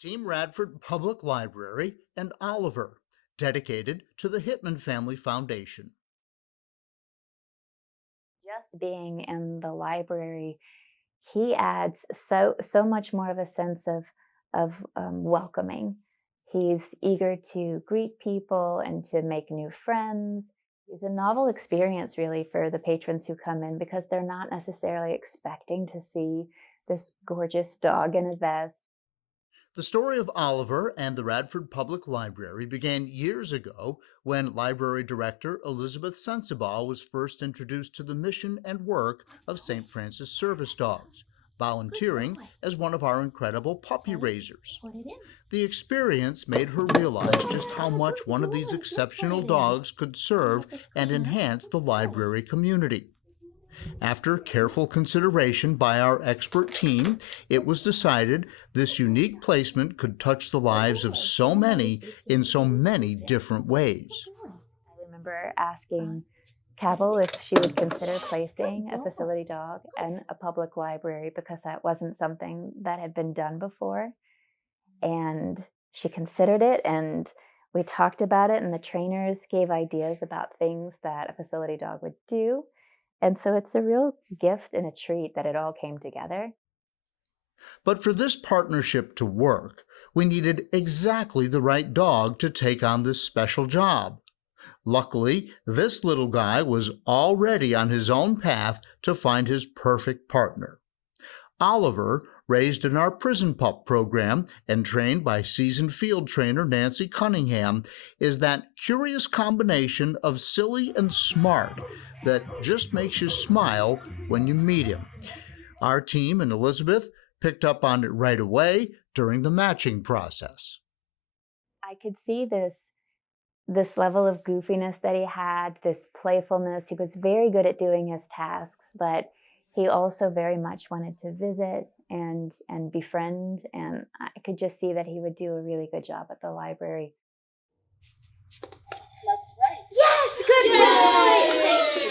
Team Radford Public Library, and Oliver, dedicated to the Hittman Family Foundation. Just being in the library, he adds so much more of a sense of welcoming. He's eager to greet people and to make new friends. It's a novel experience, really, for the patrons who come in because they're not necessarily expecting to see this gorgeous dog in a vest. The story of Oliver and the Radford Public Library began years ago when Library Director Elizabeth Sensabaugh was first introduced to the mission and work of St. Francis Service Dogs, volunteering as one of our incredible puppy raisers. The experience made her realize just how much one of these exceptional dogs could serve and enhance the library community. After careful consideration by our expert team, it was decided this unique placement could touch the lives of so many in so many different ways. I remember asking Cabell if she would consider placing a facility dog in a public library because that wasn't something that had been done before. And she considered it, and we talked about it, and the trainers gave ideas about things that a facility dog would do. And so it's a real gift and a treat that it all came together. But for this partnership to work, we needed exactly the right dog to take on this special job. Luckily, this little guy was already on his own path to find his perfect partner. Oliver, raised in our prison pup program and trained by seasoned field trainer Nancy Cunningham, is that curious combination of silly and smart that just makes you smile when you meet him. Our team and Elizabeth picked up on it right away during the matching process. I could see this level of goofiness that he had, this playfulness. He was very good at doing his tasks, but he also very much wanted to visit and befriend, and I could just see that he would do a really good job at the library. Yes, good boy. Thank you.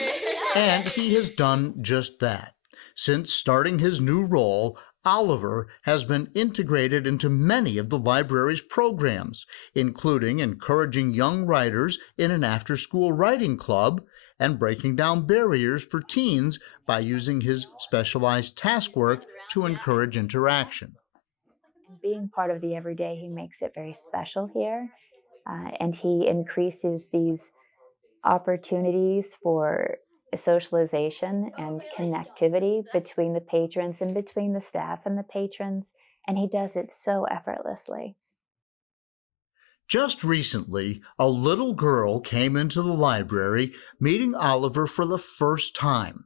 And he has done just that. Since starting his new role, Oliver has been integrated into many of the library's programs, including encouraging young writers in an after-school writing club and breaking down barriers for teens by using his specialized task work to encourage interaction. And being part of the everyday, he makes it very special here, and he increases these opportunities for socialization and connectivity between the patrons and between the staff and the patrons, and he does it so effortlessly. Just recently, a little girl came into the library meeting Oliver for the first time.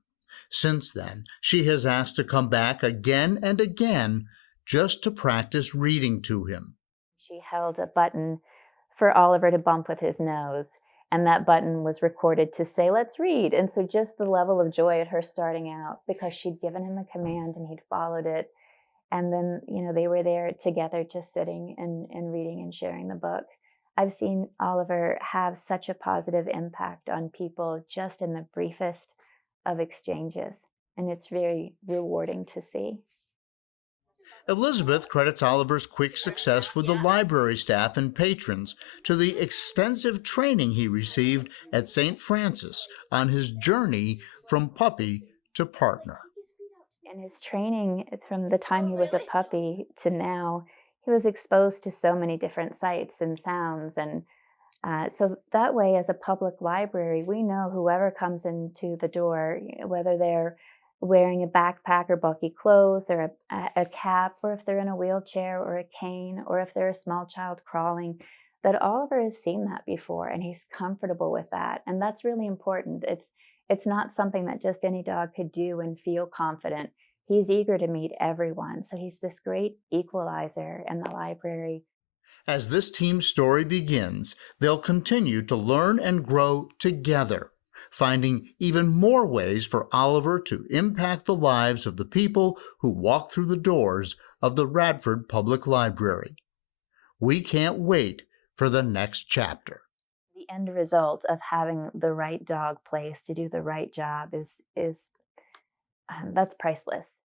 Since then, she has asked to come back again and again just to practice reading to him. She held a button for Oliver to bump with his nose, and that button was recorded to say, "Let's read." And so just the level of joy at her starting out because she'd given him a command and he'd followed it. And then, they were there together just sitting and reading and sharing the book. I've seen Oliver have such a positive impact on people just in the briefest of exchanges. And it's very rewarding to see. Elizabeth credits Oliver's quick success with the library staff and patrons to the extensive training he received at St. Francis on his journey from puppy to partner. In his training from the time he was a puppy to now, he was exposed to so many different sights and sounds. And so that way, as a public library, we know whoever comes into the door, whether they're wearing a backpack or bulky clothes or a cap, or if they're in a wheelchair or a cane, or if they're a small child crawling, that Oliver has seen that before and he's comfortable with that. And that's really important. It's not something that just any dog could do and feel confident. He's eager to meet everyone. So he's this great equalizer in the library. As this team's story begins, they'll continue to learn and grow together, finding even more ways for Oliver to impact the lives of the people who walk through the doors of the Radford Public Library. We can't wait for the next chapter. The end result of having the right dog placed to do the right job is that's priceless.